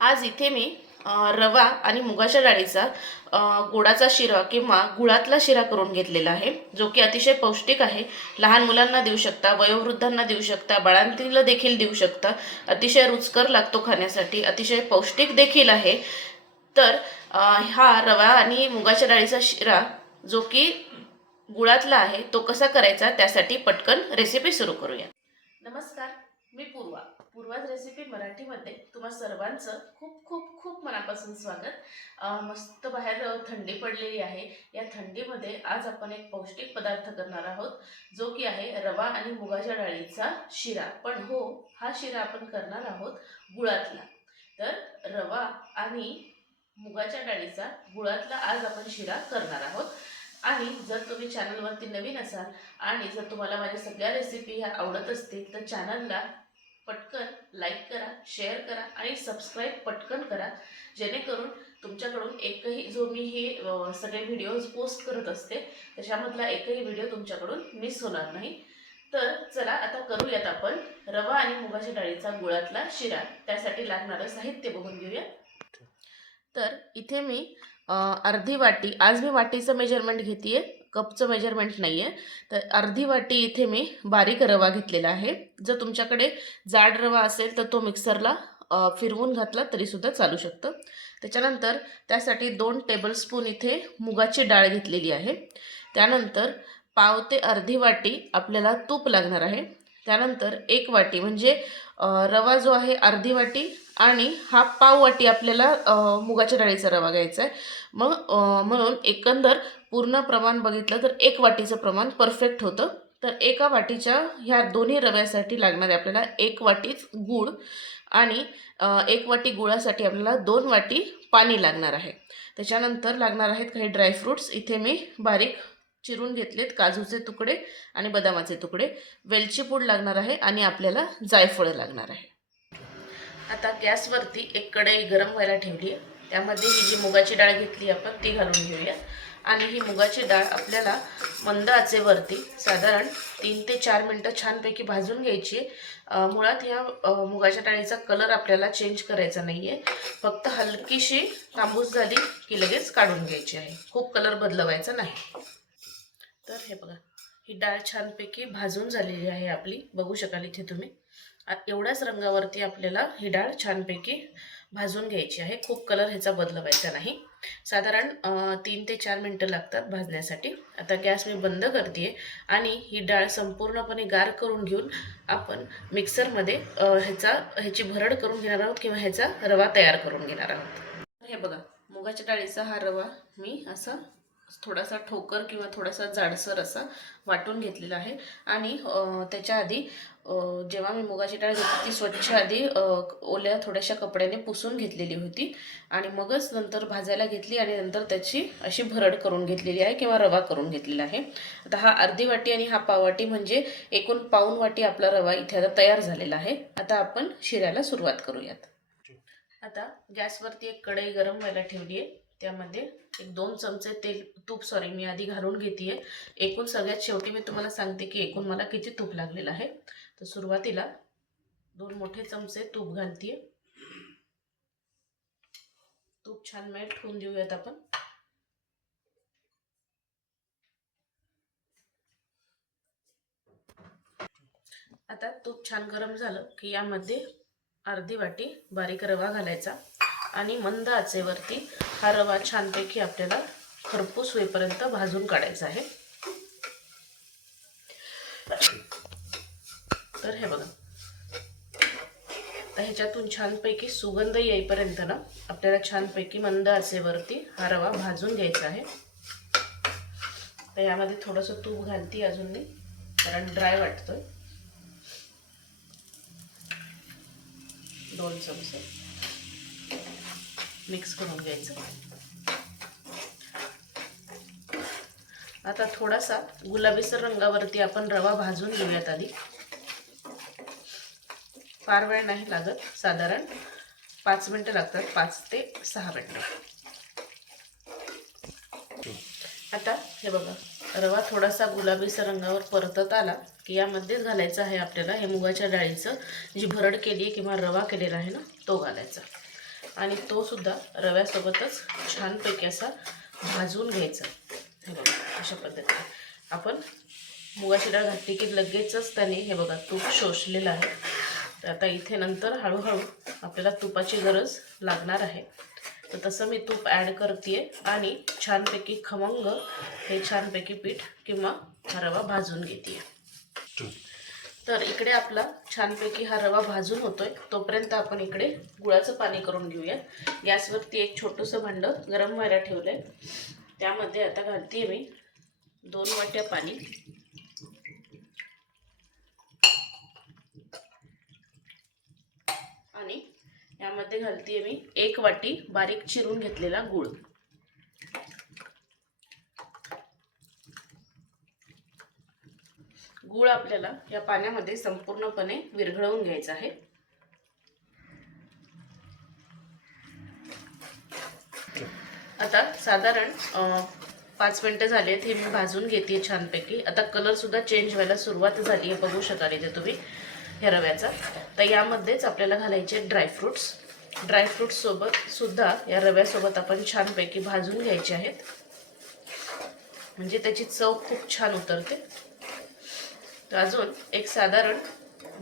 आज इथे मी रवा आणि मुगाच्या डाळीचा गुळाचा शिरा किंवा गुळातला शिरा करून घेतलेला आहे जो की अतिशय पौष्टिक आहे. लहान मुलांना देऊ शकता वयोवृद्धांना देऊ शकता बाळांतीला देखील देऊ शकता. अतिशय रुचकर लागतो खाण्यासाठी अतिशय पौष्टिक देखील आहे. तर हा रवा आणि मुगाच्या डाळीचा शिरा जो की गुळातला आहे तो कसा करायचा त्यासाठी पटकन रेसिपी सुरू करूया. नमस्कार मी पूर्वा. पूर्वाज रेसिपी मराठीमध्ये तुम्हा सर्वांचं खूप खूप खूप मनापासून स्वागत. मस्त बाहेर थंडी पडलेली आहे. या थंडीमध्ये आज आपण एक पौष्टिक पदार्थ करणार आहोत जो की आहे रवा आणि मुगाच्या डाळीचा शिरा. पण हो हा शिरा आपण करणार आहोत गुळातला. तर रवा आणि मुगाच्या डाळीचा गुळातला आज आपण शिरा करणार आहोत. आणि जर तुम्ही चॅनलवरती नवीन असाल आणि जर तुम्हाला माझ्या सगळ्या रेसिपी ह्या आवडत असतील तर चॅनलला पटकन लाईक करा शेअर करा आणि सबस्क्राईब पटकन करा. जेणेकरून तुमच्याकडून एकही जो मी हे सगळे व्हिडिओज पोस्ट करत असते त्याच्यामधला एकही व्हिडिओ तुमच्याकडून मिस होणार नाही. तर चला आता करूयात आपण रवा आणि मुगाच्या डाळीचा गुळातला शिरा. त्यासाठी लागणारं साहित्य बघून घेऊया. तर इथे मी अर्धी वाटी आज मी वाटीचं मेजरमेंट घेते कपचं मेजरमेंट नाही आहे तर अर्धी वाटी इथे मी बारीक रवा घेतलेला आहे. जर तुमच्याकडे जाड रवा असेल तर तो मिक्सरला फिरवून घातला तरीसुद्धा चालू शकतं. त्याच्यानंतर त्यासाठी दोन टेबलस्पून इथे मुगाची डाळ घेतलेली आहे. त्यानंतर पाव ते अर्धी वाटी आपल्याला तूप लागणार आहे. त्यानंतर एक वाटी म्हणजे रवा जो आहे अर्धी वाटी आणि हा पाव वाटी आपल्याला मुगाच्या डाळीचा रवा घ्यायचा आहे. मग म्हणून एकंदर पूर्ण प्रमाण बघितलं तर एक वाटीचं प्रमाण परफेक्ट होतं. तर एका वाटीच्या ह्या दोन्ही रव्यासाठी लागणारे आपल्याला एक वाटीच गूळ आणि एक वाटी गुळासाठी आपल्याला दोन वाटी पाणी लागणार आहे. त्याच्यानंतर लागणार आहेत काही ड्रायफ्रूट्स इथे मी बारीक चिरून घेतलेत काजूचे तुकडे आणि बदामाचे तुकडे. वेलची पूड लागणार आहे आणि आपल्याला जायफळं लागणार आहे. आता गॅसवरती एक कढई गरम व्हायला ठेवली आहे. त्यामध्ये ही जी मुगाची डाळ घेतली आपण ती घालून घेऊया. आणि ही मुगाची डाळ आपल्याला मंद आचेवरती साधारण तीन ते चार मिनटं छानपैकी भाजून घ्यायची आहे. मुळात ह्या मुगाच्या डाळीचा कलर आपल्याला चेंज करायचा नाही आहे फक्त हलकीशी तांबूस झाली की लगेच काढून घ्यायची आहे. खूप कलर बदलवायचा नाही. तर हे बघा ही डाळ छानपैकी भाजून झालेली आहे आपली. बघू शकाल इथे तुम्ही. एवढ्याच रंगावरती आपल्याला ही डाळ छानपैकी भाजून घ्यायची आहे. खूप कलर ह्याचा बदलवायचा नाही. साधारण तीन ते चार मिनटं लागतात भाजण्यासाठी. आता गॅस मी बंद करते आणि ही डाळ संपूर्णपणे गार करून घेऊन आपण मिक्सरमध्ये ह्याचा ह्याची भरड करून घेणार आहोत किंवा ह्याचा रवा तयार करून घेणार आहोत. हे बघा मुगाच्या डाळीचा हा रवा मी असा थोडासा ठोकर किंवा थोडासा जाडसर असा वाटून घेतलेला आहे. आणि त्याच्या आधी जेव्हा मी मुगाची डाळ घेतली ती स्वच्छ आधी ओल्या थोड्याशा कपड्याने पुसून घेतलेली होती. आणि मगच नंतर भाजायला घेतली आणि नंतर त्याची अशी भरड करून घेतलेली आहे किंवा रवा करून घेतलेला आहे. आता हा अर्धी वाटी आणि हा पाववाटी म्हणजे एकूण पाऊन वाटी आपला रवा इथे आता तयार झालेला आहे. आता आपण शिऱ्याला सुरुवात करूयात. आता गॅसवरती एक कढई गरम व्हायला ठेवली आहे त्यामध्ये एक दोन चमचे तेल तूप सॉरी मी आधी घालून घेते एकूण सगळ्यात शेवटी मी तुम्हाला सांगते की एकूण मला किती तूप लागलेलं आहे. तर सुरुवातीला दोन मोठे चमचे तूप घालते तूप छान मेल्ट होऊन देऊयात आपण. आता तूप छान गरम झालं की यामध्ये अर्धी वाटी बारीक रवा घालायचा आणि मंद आचेवरती हा रवा छानपैकी आपल्याला खरपूस होईपर्यंत भाजून काढायचा आहे. तर हे बघा. आता ह्याच्यातून छानपैकी सुगंध येईपर्यंत ना आपल्याला छानपैकी मंद आचेवरती हा रवा भाजून घ्यायचा आहे. तर यामध्ये थोडंसं तूप घालती अजून मी कारण ड्राय वाटतोय. दोन चमचे. मिक्स करून घ्यायचं. आता थोडासा गुलाबीसर रंगावरती आपण रवा भाजून घेऊयात आधी. फार वेळ नाही लागत साधारण पाच मिनटं लागतात पाच ते सहा मिनटं. आता हे बघा रवा थोडासा गुलाबीचा रंगावर परतत आला की यामध्येच घालायचं आहे आपल्याला हे मुगाच्या डाळीचं जी भरड केली आहे किंवा रवा केलेला आहे ना तो घालायचा. आणि तो सुद्धा रव्यासोबतच छानपैकी असा भाजून घ्यायचा. हे बघा अशा पद्धतीने. आपण मुगाची डाळ घातली की लगेचच त्याने हे बघा तूप शोषलेलं आहे. तर आता इथे नंतर हळूहळू आपल्याला तुपाची गरज लागणार आहे. तर तसं मी तूप ॲड करते आणि छानपैकी खमंग हे छानपैकी पीठ किंवा हा रवा भाजून घेते तर इकडे आपला छानपैकी हा रवा भाजून होतोय. तोपर्यंत आपण इकडे गुळाचं पाणी करून घेऊया. गॅसवरती एक छोटंसं भांडं गरम व्हायला ठेवलंय. त्यामध्ये आता घालते मी दोन वाट्या पाणी आणि यामध्ये घालते मी एक वाटी बारीक चिरून घेतलेला गूळ. गूळ आपल्याला या पाण्यामध्ये संपूर्णपणे विरघळवून घ्यायचा आहे. आता साधारण पाच मिनटं झाली आहेत हे मी भाजून घेते छानपैकी. आता कलर सुद्धा चेंज व्हायला सुरुवात झाली आहे बघू शकाल इथे तुम्ही. ह्या रव्याचा. तर यामध्येच आपल्याला घालायचे ड्रायफ्रुट्स ड्रायफ्रुट्स सोबत सुद्धा या रव्यासोबत आपण छानपैकी भाजून घ्यायचे आहेत. म्हणजे त्याची चव खूप छान उतरते. तर अजून एक साधारण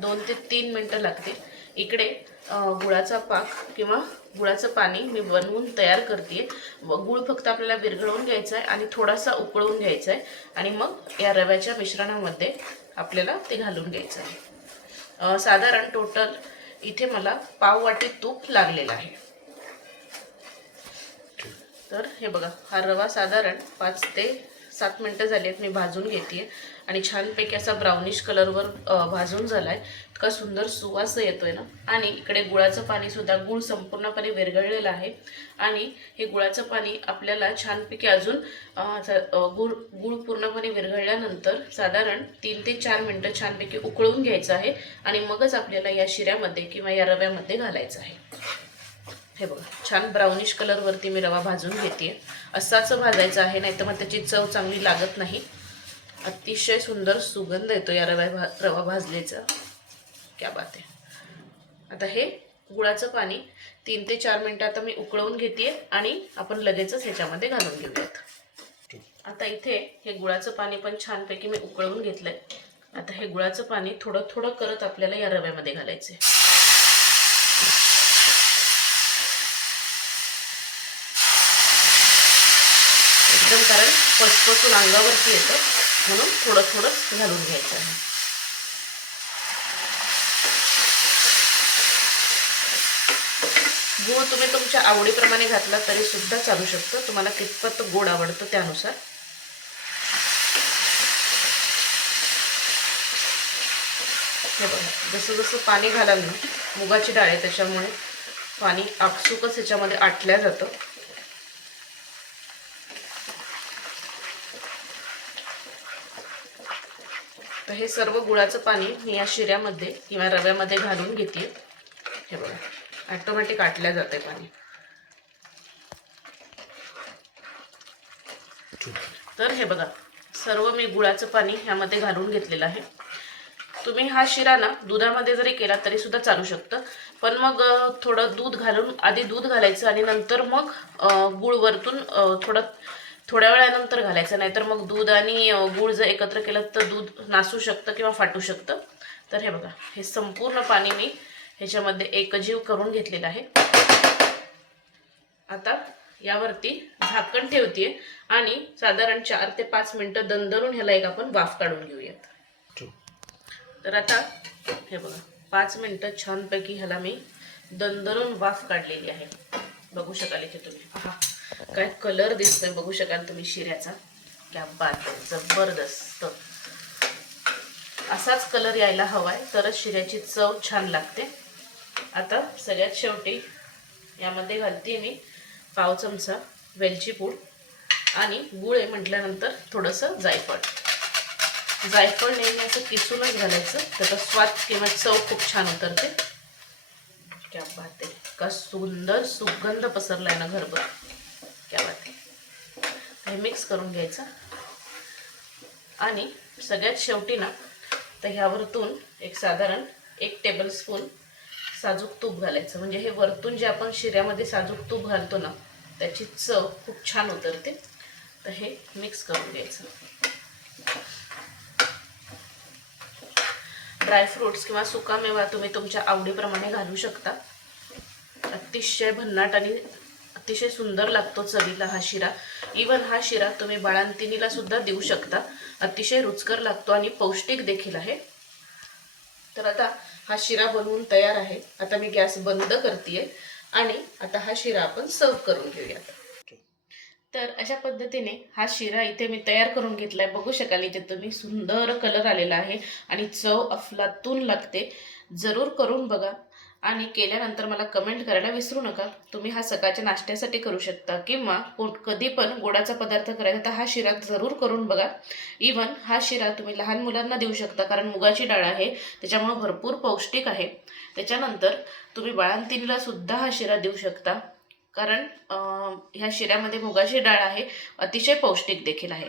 दोन ते तीन मिनटं लागते इकडे गुळाचा पाक किंवा गुळाचं पाणी मी बनवून तयार करते व गुळ फक्त आपल्याला विरघळवून घ्यायचा आहे आणि थोडासा उकळवून घ्यायचा आहे आणि मग या रव्याच्या मिश्रणामध्ये आपल्याला ते घालून घ्यायचं आहे साधारण टोटल इथे मला पाव वाटी तूप लागलेलं आहे. तर हे बघा हा रवा साधारण पाच ते सात मिनटं झाली आहेत मी भाजून घेते आणि छानपैकी असा ब्राउनिश कलरवर भाजून झाला आहे इतका सुंदर सुवास येतोय ना. आणि इकडे गुळाचं पाणी सुद्धा गुळ संपूर्णपणे विरघळलेलं आहे. आणि हे गुळाचं पाणी आपल्याला छानपैकी अजून गुळ गुळ पूर्णपणे विरघळल्यानंतर साधारण तीन ते चार मिनटं छानपैकी उकळून घ्यायचं आहे. आणि मगच आपल्याला या शिऱ्यामध्ये किंवा या रव्यामध्ये घालायचं आहे. हे बघा छान ब्राउनिश कलरवरती मी रवा भाजून घेते असाच भाजायचा आहे नाही तर मग त्याची चव चांगली लागत नाही. अतिशय सुंदर सुगंध येतो या रव्या भा रवा भाजलेचा. क्या बात आहे. आता हे गुळाचं पाणी तीन ते चार मिनटं आता मी उकळवून घेते आणि आपण लगेचच ह्याच्यामध्ये घालून घेऊयात. आता इथे हे गुळाचं पाणी पण छानपैकी मी उकळवून घेतलंय. आता हे गुळाचं पाणी थोडं थोडं करत आपल्याला या रव्यामध्ये घालायचं आहे एकदम कारण पचपचून अंगावरती येतं. म्हणून थोडं थोडं घालून घ्यायचं आहे. गूळ तुम्ही तुमच्या आवडीप्रमाणे घातला तरी सुद्धा चालू शकतो. तुम्हाला कितपत गोड आवडतं त्यानुसार. हे बघा जसं जसं पाणी घालाल ना मुगाची डाळ आहे त्याच्यामुळे पाणी आपसुकच ह्याच्यामध्ये आटल्या जातं. हे सर्व गुळाचं पाणी मी या शिऱ्यामध्ये किंवा रव्यामध्ये घालून घेते. हे बघा ॲटोमॅटिक आटल्या जाते पाणी. तर हे बघा सर्व मी गुळाचं पाणी ह्यामध्ये घालून घेतलेलं आहे. तुम्ही हा शिरा ना दुधामध्ये जरी केला तरी सुद्धा चालू शकतं. पण मग थोडं दूध घालून आधी दूध घालायचं आणि नंतर मग गुळ वरतून थोडं थोड्या वेळानंतर घालायचं नाहीतर मग दूध आणि गुळ जर एकत्र केलं तर दूध नासू शकतं किंवा फाटू शकतं. तर हे बघा हे संपूर्ण पाणी मी ह्याच्यामध्ये एकजीव करून घेतलेलं आहे. आता यावरती झाकण ठेवते आणि साधारण चार ते पाच मिनटं दणदरून ह्याला एक आपण वाफ काढून घेऊयात. तर आता हे बघा पाच मिनटं छानपैकी ह्याला मी दणदरून वाफ काढलेली आहे. बघू शकाल इथे तुम्ही. काय कलर दिसतोय बघू शकाल तुम्ही शिऱ्याचा. क्या बात जबरदस्त. असाच कलर यायला हवाय तरच शिऱ्याची चव छान लागते. आता सगळ्यात शेवटी यामध्ये घालते मी पाव चमचा वेलची पूड आणि गुळ आहे म्हटल्यानंतर थोडंसं जायफळ. जायफळ नेहमी असं किसूनच घालायचं त्याचा स्वाद किंवा चव खूप छान उतरते. क्या बात आहे का सुंदर सुगंध पसरलाय ना घरभर. त्यावरती हे मिक्स करून घ्यायचं. आणि सगळ्यात शेवटी ना तर ह्यावरतून एक साधारण एक टेबलस्पून साजूक तूप घालायचं. म्हणजे हे वरतून जे आपण शिऱ्यामध्ये साजूक तूप घालतो ना त्याची चव खूप छान उतरते. तर हे मिक्स करून घ्यायचं. ड्रायफ्रुट्स किंवा सुकामेवा तुम्ही तुमच्या आवडीप्रमाणे घालू शकता. अतिशय भन्नाट आणि अतिशय सुंदर लागतो चवीला हा शिरा. इवन हा शिरा तुम्ही बाळांतिनीला सुद्धा देऊ शकता. अतिशय रुचकर लागतो आणि पौष्टिक देखील आहे. तर आता हा शिरा बनवून तयार आहे. आता मी गॅस बंद करते आणि आता हा शिरा आपण सर्व करून घेऊयात. तर अशा पद्धतीने हा शिरा इथे मी तयार करून घेतलाय. बघू शकाल इथे तुम्ही सुंदर कलर आलेला आहे. आणि चव अफलातून लागते. जरूर करून बघा. आणि केल्यानंतर मला कमेंट करायला विसरू नका. तुम्ही हा सकाळच्या नाश्त्यासाठी करू शकता किंवा कोण कधी पण गोडाचा पदार्थ करायचा तर हा शिरा जरूर करून बघा. इवन हा शिरा तुम्ही लहान मुलांना देऊ शकता कारण मुगाची डाळ आहे त्याच्यामुळे भरपूर पौष्टिक आहे. त्याच्यानंतर तुम्ही बाळांतीनला सुद्धा हा शिरा देऊ शकता कारण ह्या शिऱ्यामध्ये मुगाची डाळ आहे अतिशय पौष्टिक देखील आहे.